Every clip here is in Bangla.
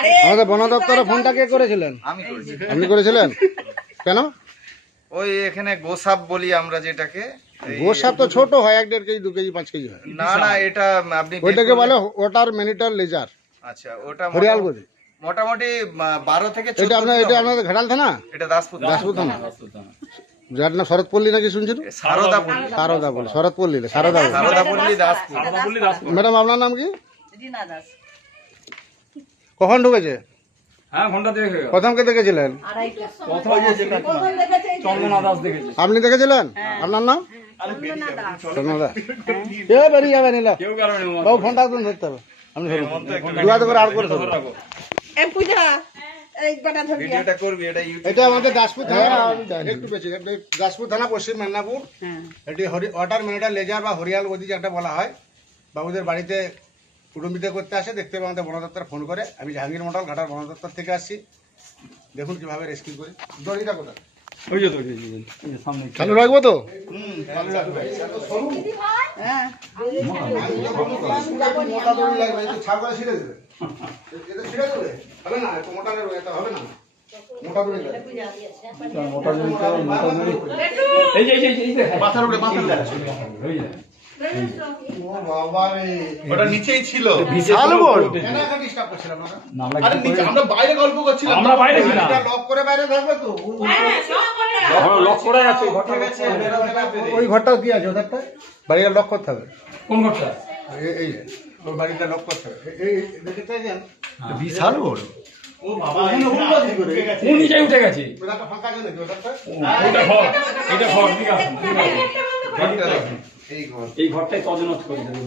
আমাদের বন দপ্তরে ফোনটা কে করেছিলেন? আমি করেছি। আপনি করেছিলেন? কেন? ওই এখানে গোসাপ বলি আমরা যেটাকে গোসাপ তো ছোট হয় এক দেড় কেজি দু কেজি পাঁচ কেজি হয়। না না এটা আপনি ওইটাকে বলে ওয়াটার মিনিটার লেজার। আচ্ছা ওটা হরিয়াল মোটামুটি- মোটামুটি বারো থেকে এটা 14 আপনার এটা। আপনাদের ঘাটাল থানা? এটা দাসপুর দাসপুর থানা। যার নাম শরৎপল্লী নাকি শুনছিল সারদা পল্লী। সারদা বলে শরৎপল্লী না, সারদা বলে সারদা পল্লী দাসপুর। ম্যাডাম আপনার নাম কি? রীনা দাস। কখন ঢুকেছে? হ্যাঁ ঘণ্টা দেড়েক হয়ে গেল। প্রথম কে দেখেছিলেন? চন্দনা দাস দেখেছে। আপনি দেখেছিলেন? আপনার নাম? চন্দ্রদা কে বেরিয়ে যাবেন এলা কেউ কারণে বাবু ফোনটা একদম ধরতে হবে। আপনি ধরুন। দুয়াতে করে আর করে ধরুন। এম পূজা এই বাটা ধরি ভিডিওটা করবি এটা ইউটিউব এটা আমাদের দাসপুর থানা। একটু বেশি দাসপুর থানা পশ্চিম মেদিনীপুর। হ্যাঁ। এটি হরি- ওয়াটার মিনিটার লেজার বা হরিয়াল গদি যেটা বলা হয়। বাবুদের বাড়িতে কুটুম্বিতে করতে আসে দেখতে হবে আমাদের বন দপ্তর ফোন করে। আমি জাহাঙ্গীর মন্ডল ঘাটার বন দপ্তর থেকে আসছি। দেখুন কীভাবে রেস্কিউ করি। দড়িটা কোথায়? চালু রাখব তো? হ্যাঁ। মোটা না মোটা ওটা নিচেই ছিল। আমরা বাইরে গল্প করছিলাম। আমরা বাইরে ছিলাম। লক করে বাইরে থাকবে তো। হ্যাঁ, লক করে আছে ঘরটা ওই ঘরটাও কি আছে ওদেরটা? বাড়িটা লক করতে হবে। কোন ঘরটা? এই- এই বাড়িটা লক করতে হবে। এই- এই দেখে চাইছেন বিশাল বড় উঠে গেছে। ফাঁকা এটা ঘর এটা ঘর ঠিক আছে। এই ঘরটাই তজনত করে দেবে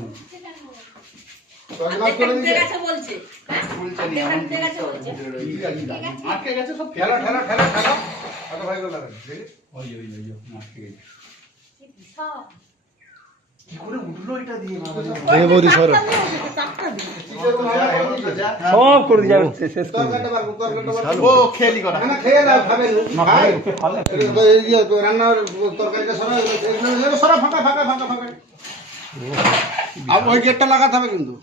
আটকে গেছে সব ঠেলো ঠেলো ঠেলো ঠেলো। ভাই গুলো লাগান দেখি। ওই ওই ওই আটকে গেছে। কি করে উঠল এটা দিয়ে? বৌদি সরো। সব করে দিয়ে যাবে শেষ করে। ও খেলি করা না, খেয়ে নাও, খাবে না। খাই। এই যে, রান্নার তরকারিটা সরা, সরা, ফাঁকা, ফাঁকা, ফাঁকা, ফাঁকা। আর ওই গেটটা লাগাতে হবে কিন্তু।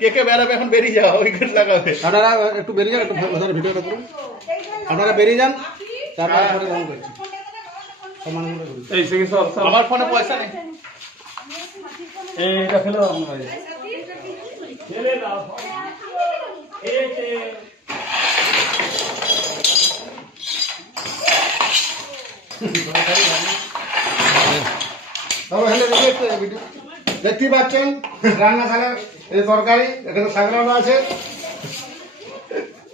কে কে বেড়াবে এখন বেরিয়ে যাও ওই গেট লাগাবে। আপনারা একটু বেরিয়ে যান একটু ভিডিওটা করুন। আপনারা বেরিয়ে যান তারপরে পরে করছি করে এই থেকে সব সব আমার ফোনে পয়সা নেই। এই এটা ফেলে ফেলে দাও এই তবে হেলে দেখি একটু এই ভিডিও। দেখতেই পাচ্ছেন রান্নাশালার এই তরকারি এখানে সাগরানো আছে।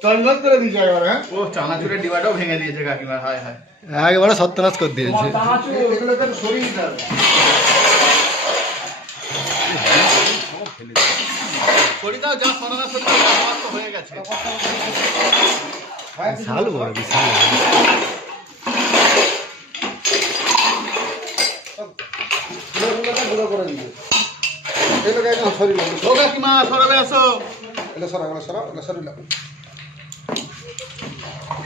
তন্নত করে দিয়েছে এবার হ্যাঁ? ও চানাচুরের ডিবাটাও ভেঙে দিয়েছে কাকিমা হায় হায়। একেবারে সত্যানাশ করে দিয়েছে। এগুলোকে সরিয়ে দিতে হবে। করি দাও যা সরানা সরি আমার তো হয়ে গেছে। বিশাল বড় বিশাল গুঁড়ো করে দিবে এগুলোকে একদম সরিয়ে ও কাকিমা সরাবে আসো এগুলো সরা এগুলো সরা সরিয়ে লাগবে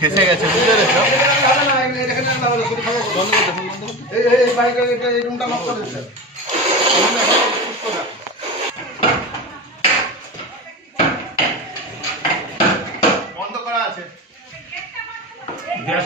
ফেসে গেছে বুঝতে পেরেছ? এই এই বাইকে এটা এই রুমটা লক করে দিতে বন্ধ করা আছে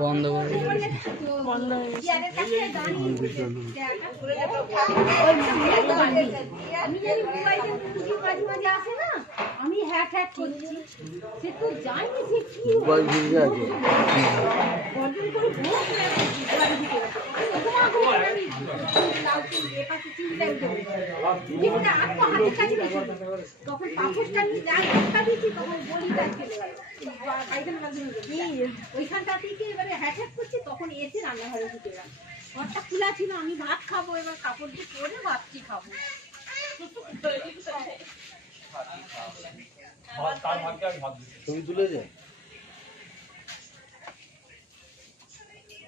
বন্ধ করে বন্ধ আমি হ্যাট হ্যাট করছি সে তো জানি। তখন পাথরটা নিয়ে যা দিয়েছি, তখন বলিটা ওইখানটা থেকে এবারে হ্যাট্যাক করছি তখন এসে রান্নাঘরে ঢুকে গেলাম ঘরটা খোলা ছিল আমি ভাত খাব এবার কাপড় দিয়ে পরে ভাতটি খাব ছবি তুলে যায়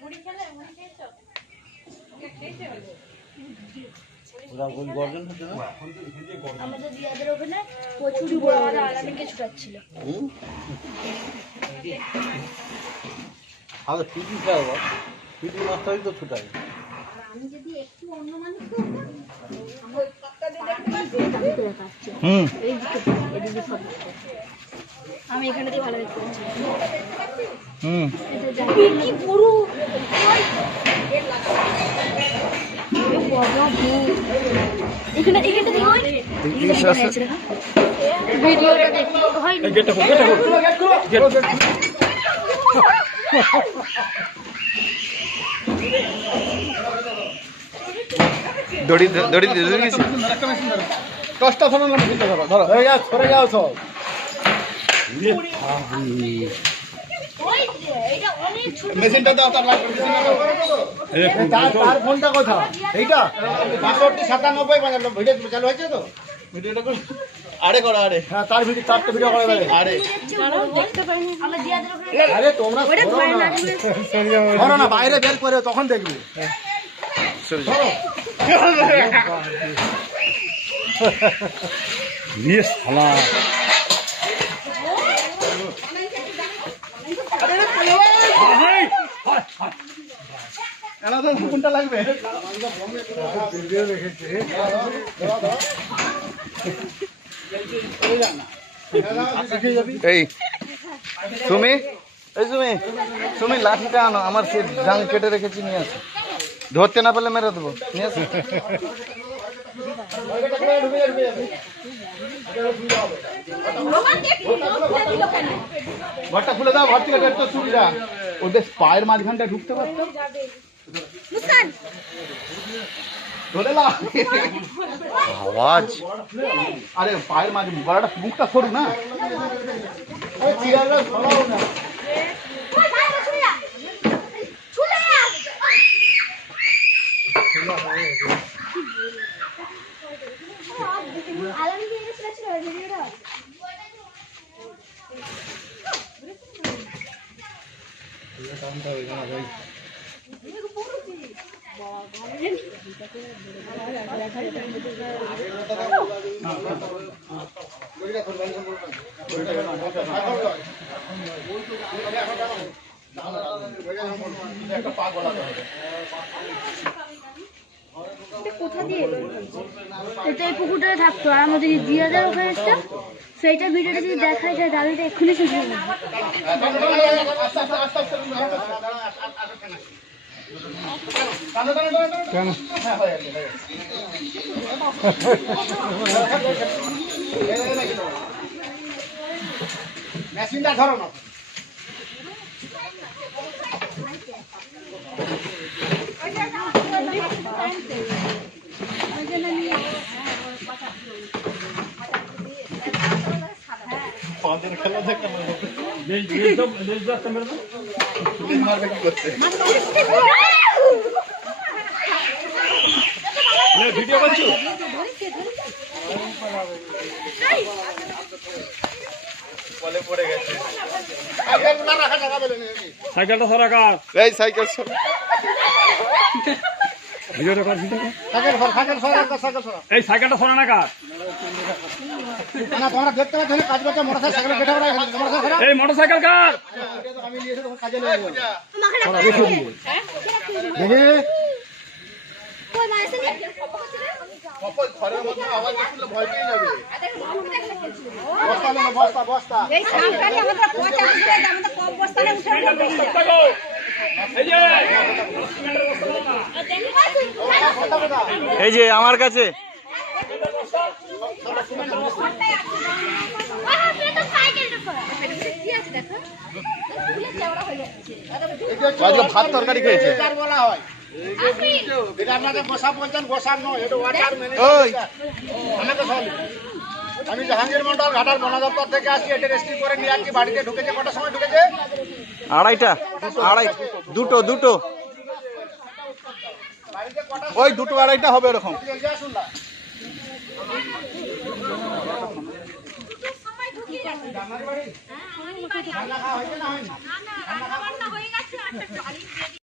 মুড়ি খেলে, মুড়ি খেয়েছো খেয়েছে? ভাত দিচ্ছি ছবি তুলে যায় আমাদের দিয়াদের ওখানে প্রচুর বড় বড় আলামিনকে ছুটাচ্ছিল। আরে পিটি স্যার পিটি মাস্টারই তো ছুটাই আমি যদি একটু অন্য মানুষ হুম। আমি এখানে তো ভালো দেখতে পাচ্ছি। হুম। কি পুরো এখানে এখানে দেখো ভিডিওটা দেখতে হয়নি দড়ি দড়ি দিয়ে গেছি দশটা ধরো না তিনটা ধরো ধরো। হয়ে যাও সরে যাও সব। মেশিনটা দাও তার লাগবে মেশিনটা দাও। তার ফোনটা কোথাও এইটা? বাষট্টি সাতানব্বই ভিডিও চালু হয়েছে তো? ভিডিওটা করো আরে করো আরে। হ্যাঁ তার ভিডিও করে আরে। তোমরা না। ধরো না বাইরে বের করে তখন দেখবি। এনাদের কোনটা লাগবে? এই তুমি এই তুমি তুমি লাঠিটা আনো আমার সে জাং কেটে রেখেছি নিয়ে আসো। ধরতে না পারলে মেরে দেবো নিয়ে আসো। ঘরটা খুলে দাও ঘর থেকে ওদের পায়ের মাঝখানটা ঢুকতে পারতো? আওয়াজ। আরে পায়ের মাঝে মুখটা সরু না ওই চেয়ারটা সরাও না আলাম দিয়ে গেছিল ভিডিওটা কোথা দিয়ে এটা এই পুকুরটাতে থাকতো আর আমাদের যে দিয়াদের ওখানে একটা সেইটা ভিডিওটা যদি দেখাই যায় দাবিটা এক্ষুনি শেষ হয়ে মেশিনটা ধরো না খেলা করতে ভিডিও করছ সাইকেলটা সরা কার এই সাইকেল সর। ভিডিওটা কর ভিডিও সাইকেল সর সাইকেল সর সাইকেল সর এই সাইকেলটা সরা না কার না তোমরা দেখতে পাচ্ছ না কাজ করছে মোটর সাইকেল কেটে পড়া সাইকেল এই মোটর সাইকেল কার আমি নিয়ে এসে তখন কাজে লেগে যাব দেখি ঘরের মধ্যে আওয়াজ শুনলে ভয় পেয়ে যাবে বস্তা নেব বস্তা বস্তা এই সামটালে আমাদের পচা উঠে আমাদের কম বস্তানে উঠে বেরিয়ে এই যে এই যে আমার কাছে। আজকে ভাত তরকারি খেয়েছে। বলা হয়। আমি জাহাঙ্গীর মন্ডল ঘাটার বন দপ্তর থেকে আসছি এটা রেস্কিউ করে নিয়ে আসছি বাড়িতে ঢুকেছে কটার সময় ঢুকেছে? আড়াইটা আড়াই দুটো দুটো। ওই দুটো আড়াইটা হবে এরকম আসুন না হয়ে গেছে